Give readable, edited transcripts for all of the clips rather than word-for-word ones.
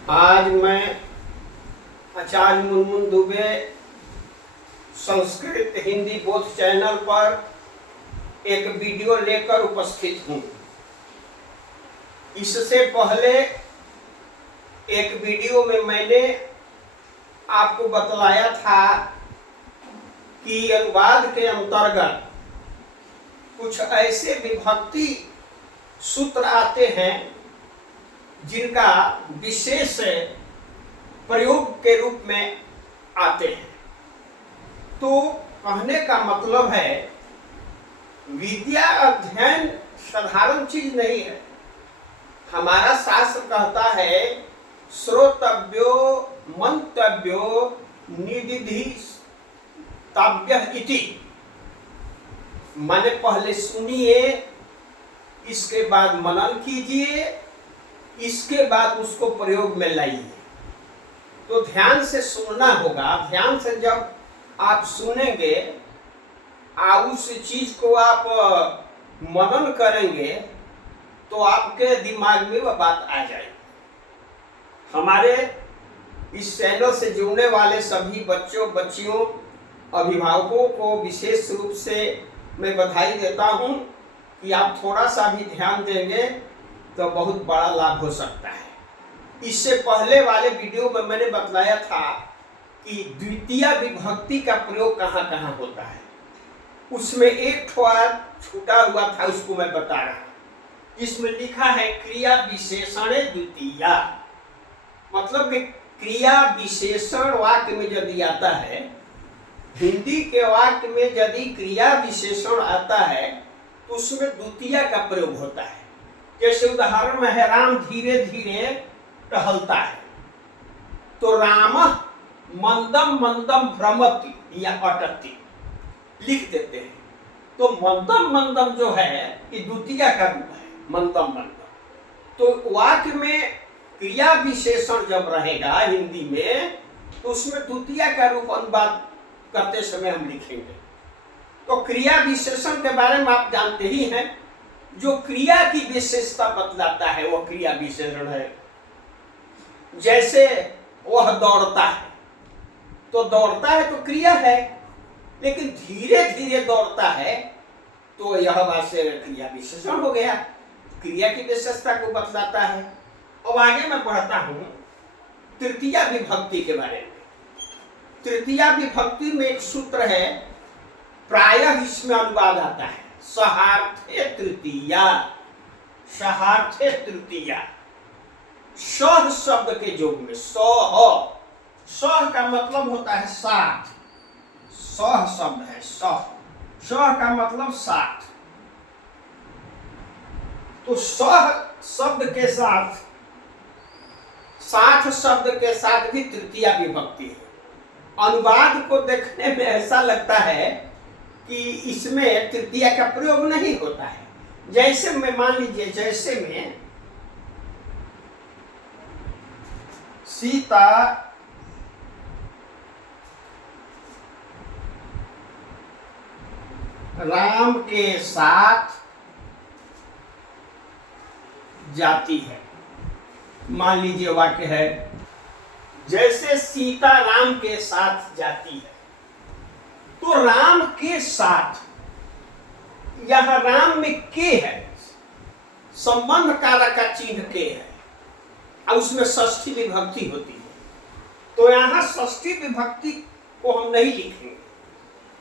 आज मैं आचार्य मुनमुन दुबे संस्कृत हिंदी बोध चैनल पर एक वीडियो लेकर उपस्थित हूँ। इससे पहले एक वीडियो में मैंने आपको बतलाया था कि अनुवाद के अंतर्गत कुछ ऐसे विभक्ति सूत्र आते हैं जिनका विशेष प्रयोग के रूप में आते हैं। तो कहने का मतलब है, विद्या अध्ययन साधारण चीज नहीं है। हमारा शास्त्र कहता है श्रोतव्यो मंतव्यो निदिधि तव्य इति, माने पहले सुनिए, इसके बाद मनन कीजिए, इसके बाद उसको प्रयोग में लाइए। तो ध्यान से सुनना होगा। ध्यान से जब आप सुनेंगे और उस चीज को आप मनन करेंगे तो आपके दिमाग में वह बात आ जाएगी। हमारे इस चैनल से जुड़ने वाले सभी बच्चों बच्चियों अभिभावकों को विशेष रूप से मैं बधाई देता हूं कि आप थोड़ा सा भी ध्यान देंगे तो बहुत बड़ा लाभ हो सकता है। इससे पहले वाले वीडियो में मैंने बतलाया था कि द्वितीय विभक्ति का प्रयोग कहाँ कहाँ होता है। उसमें एक ठोआ छूटा हुआ था, उसको मैं बता रहा हूँ। इसमें लिखा है क्रिया विशेषण द्वितीय, मतलब कि क्रिया विशेषण वाक्य में यदि आता है, हिंदी के वाक्य में यदि क्रिया विशेषण आता है तो उसमें द्वितीय का प्रयोग होता है। जैसे उदाहरण में है, राम धीरे धीरे टहलता है, तो राम मंदम मंदम भ्रमति या अटति लिख देते हैं। तो मंदम मंदम जो है ये द्वितीय का रूप है, मंदम मंदम। तो वाक्य में क्रिया विशेषण जब रहेगा हिंदी में तो उसमें द्वितीय का रूप अनुवाद करते समय हम लिखेंगे। तो क्रिया विशेषण के बारे में आप जानते ही हैं, जो क्रिया की विशेषता बतलाता है वह क्रिया विशेषण है। जैसे वह दौड़ता है, तो दौड़ता है तो क्रिया है, लेकिन धीरे धीरे दौड़ता है तो यह वाक्य क्रिया विशेषण हो गया, क्रिया की विशेषता को बतलाता है। अब आगे मैं बढ़ता हूं तृतीया विभक्ति के बारे में। तृतीया विभक्ति में एक सूत्र है, प्रायः इसमें अनुवाद आता है सहार्थे तृतीया। सहार्थे तृतीया सह शब्द के योग में सह, सह का मतलब होता है साथ। सह शब्द है सह, सह का मतलब साथ। तो सह शब्द के साथ, साथ शब्द के साथ भी तृतीया विभक्ति है। अनुवाद को देखने में ऐसा लगता है कि इसमें तृतीया का प्रयोग नहीं होता है। जैसे में मान लीजिए, जैसे में सीता राम के साथ जाती है, मान लीजिए वाक्य है, जैसे सीता राम के साथ जाती है। तो राम के साथ, यहां राम में के है, संबंध कारक का चिन्ह के है, और उसमें षष्ठी विभक्ति होती है। तो यहां षष्ठी विभक्ति को हम नहीं लिखेंगे,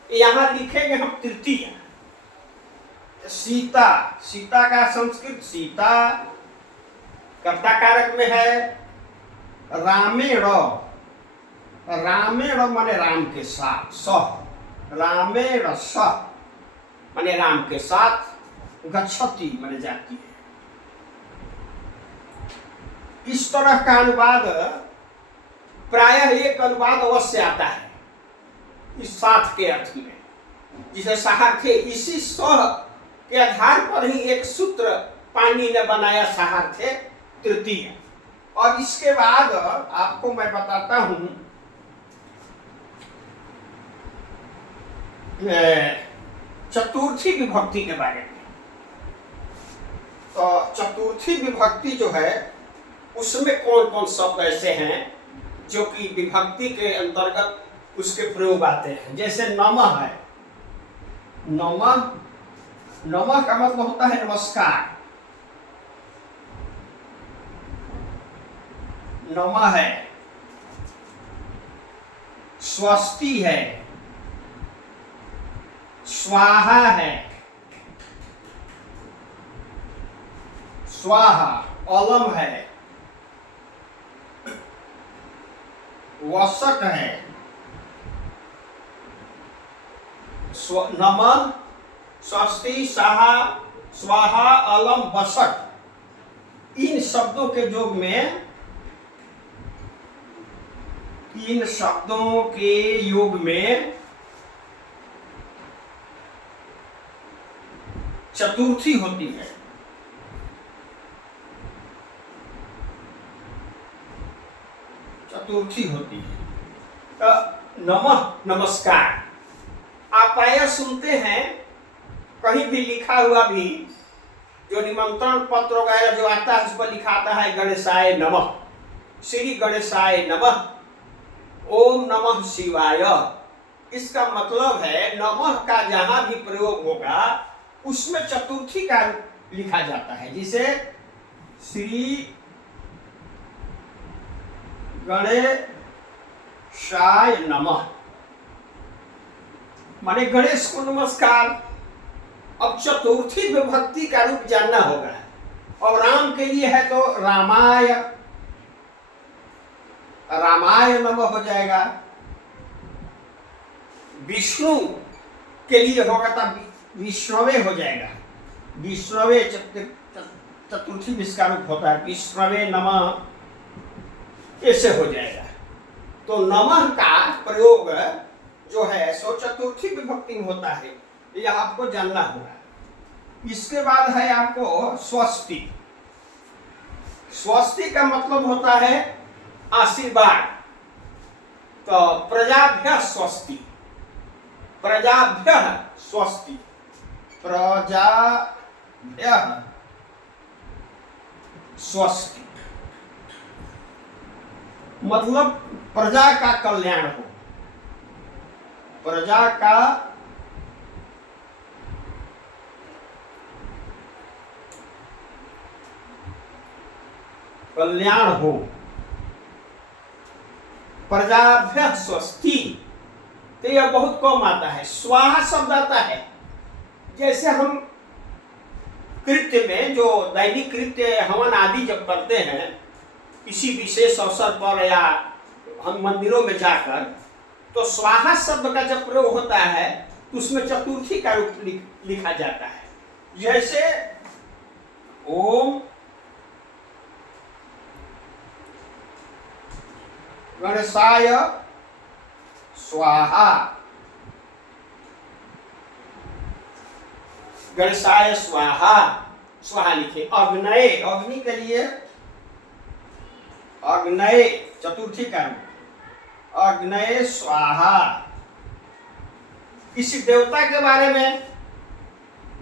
यहां लिखेंगे हम तृतीया। सीता, सीता का संस्कृत सीता कर्ता कारक में है, रामेण, रामेण माने राम के साथ, सह, रामेण सह माने राम के साथ, गच्छति माने जाती है। इस तरह का अनुवाद प्रायः एक अनुवाद अवश्य आता है इस साथ के अर्थ में, जिसे सहार्थे। इसी सह के आधार पर ही एक सूत्र पाणिनि ने बनाया, सहार्थे तृतीय। और इसके बाद आपको मैं बताता हूं चतुर्थी विभक्ति के बारे में। तो चतुर्थी विभक्ति जो है उसमें कौन कौन शब्द ऐसे हैं जो कि विभक्ति के अंतर्गत उसके प्रयोग आते हैं। जैसे नमः है, नमः, नमः का मतलब होता है नमस्कार। नमः है, स्वस्ति है, स्वाहा है, स्वाहा अलम है, वसक है, नमः, स्वस्ति, स्वाहा, स्वाहा, अलम, वसक। इन शब्दों के योग में, इन शब्दों के योग में चतुर्थी होती है। चतुर्थी होती है। नमः नमस्कार, आप प्रायः सुनते हैं कहीं भी लिखा हुआ भी, जो निमंत्रण पत्र वगैरह जो आता है उस पर लिखा आता है गणेशाय नमः, श्री गणेशाय नमः, ओम नमः शिवाय। इसका मतलब है नमः का जहां भी प्रयोग होगा उसमें चतुर्थी का लिखा जाता है। जिसे श्री गणेशाय नमः माने गणेश को नमस्कार। अब चतुर्थी विभक्ति का रूप जानना होगा। और राम के लिए है तो रामाय, रामाय नमः हो जाएगा। विष्णु के लिए होगा तब विष्णवे हो जाएगा। विष्णवे चतुर्थी जिसका रूप होता है, विष्णवे नमः, ऐसे हो जाएगा। तो नमः का प्रयोग जो है सो चतुर्थी विभक्ति में होता है, यह आपको जानना होगा। इसके बाद है आपको स्वस्ति। स्वस्ति का मतलब होता है आशीर्वाद। तो प्रजाभ्य स्वस्ति, प्रजाभ्य स्वस्ति, प्रजाभ्य स्वस्ति मतलब प्रजा का कल्याण हो, प्रजा का कल्याण हो। प्रजाभ्य स्वस्ति, तो यह बहुत कम आता है। स्वाहा शब्द आता है। जैसे हम कृत्य में जो दैनिक कृत्य हवन आदि जब करते हैं किसी विशेष अवसर पर या हम मंदिरों में जाकर, तो स्वाहा शब्द का जब प्रयोग होता है तो उसमें चतुर्थी का रूप लिखा जाता है। जैसे ओम गणेशाय स्वाहा, गणेशाय स्वाहा, स्वाहा लिखे। अग्नये, अग्नि के लिए अग्नये चतुर्थी का रूप, अग्नये स्वाहा। किसी देवता के बारे में,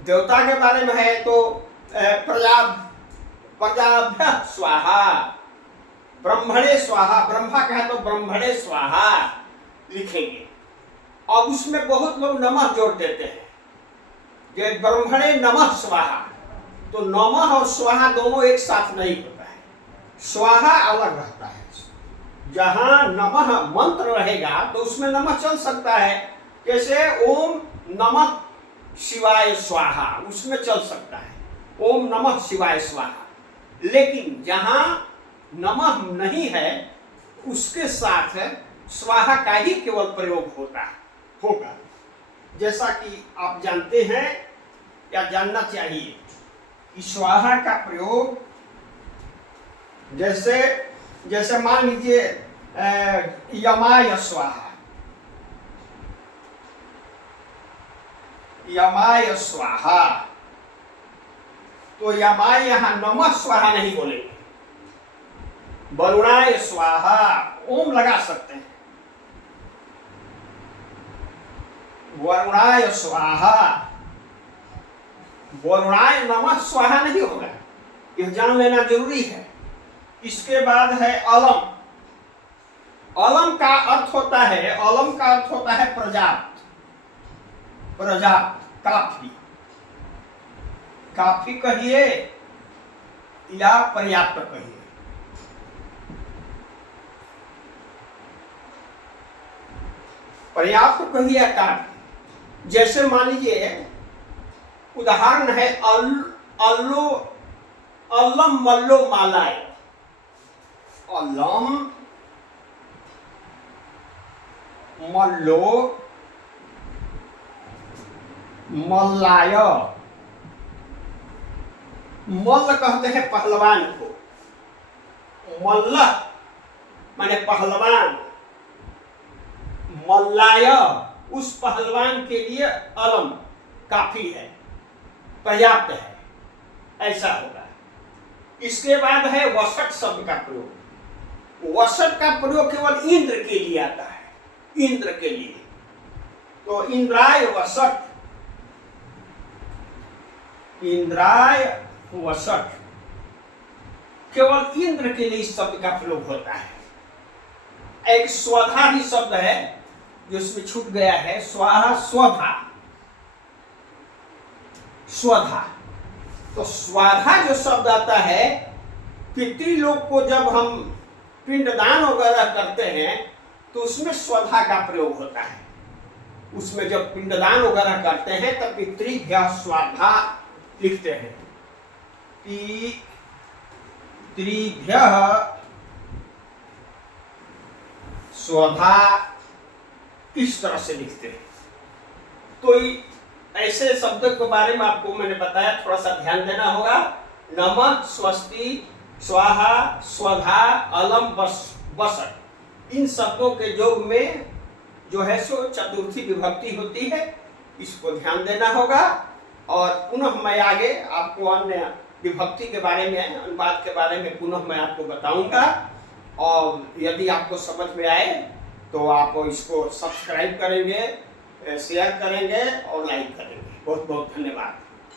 देवता के बारे में है तो प्रजाभ्य स्वाहा, ब्रह्मणे स्वाहा, ब्रह्मा का है तो ब्रह्मणे स्वाहा लिखेंगे। अब उसमें बहुत लोग नमः जोड़ देते हैं, जो ब्रह्मणे नमः स्वाहा, तो नमः और स्वाहा दोनों एक साथ नहीं होता है। स्वाहा अलग रहता है। जहां नमः मंत्र रहेगा तो उसमें नमः चल सकता है। जैसे ओम नमः शिवाय स्वाहा, उसमें चल सकता है ओम नमः शिवाय स्वाहा। लेकिन जहां नमः नहीं है उसके साथ स्वाहा का ही केवल प्रयोग होगा। जैसा कि आप जानते हैं या जानना चाहिए कि स्वाहा का प्रयोग जैसे मान लीजिए यमाय स्वाहा, यमाय स्वाहा, तो यमाय यहां नमः स्वाहा नहीं बोलेंगे, वरुणाय स्वाहा ओम लगा सकते हैं। वरुणाय स्वाहा, वरुणाय नमः स्वाहा नहीं होगा। यह जान लेना जरूरी है। इसके बाद है अलम। अलम का अर्थ होता है पर्याप्त, काफी। काफी कहिए या पर्याप्त कहिए। पर्याप्त कहिए या काफी। जैसे मान लीजिए उदाहरण है अल्लम मल्लो मालाय। अल्लम मल्लो मल्लाय। मल्ल कहते हैं पहलवान को। मल्ल माने पहलवान, मल्लाय उस पहलवान के लिए अलम काफी है, पर्याप्त है, ऐसा होगा। इसके बाद है वसट शब्द का प्रयोग। वसट का प्रयोग केवल इंद्र के लिए आता है, इंद्र के लिए। तो इंद्राय वसट, इंद्राय वसट केवल इंद्र के लिए इस शब्द का प्रयोग होता है। एक स्वधा भी शब्द है जो इसमें छूट गया है, स्वाहा स्वधा। स्वधा, तो स्वाधा जो शब्द आता है, पितृलोक को जब हम पिंडदान वगैरह करते हैं तो उसमें स्वधा का प्रयोग होता है। उसमें जब पिंडदान वगैरह करते हैं तब पितृभ्यः स्वाधा लिखते हैं। पितृभ्यः स्वधा इस तरह से लिखते हैं। तो ऐसे शब्द के बारे में आपको मैंने बताया, थोड़ा सा ध्यान देना होगा। नमः, स्वस्ति, स्वाहा, स्वधा, अलम, वसट, इन शब्दों के योग में जो है सो चतुर्थी विभक्ति होती है, इसको ध्यान देना होगा। और पुनः मैं आगे आपको अन्य विभक्ति के बारे में, अनुवाद के बारे में पुनः मैं आपको बताऊंगा। और यदि आपको समझ में आए तो आप इसको सब्सक्राइब करेंगे, शेयर करेंगे और लाइक करेंगे। बहुत बहुत धन्यवाद।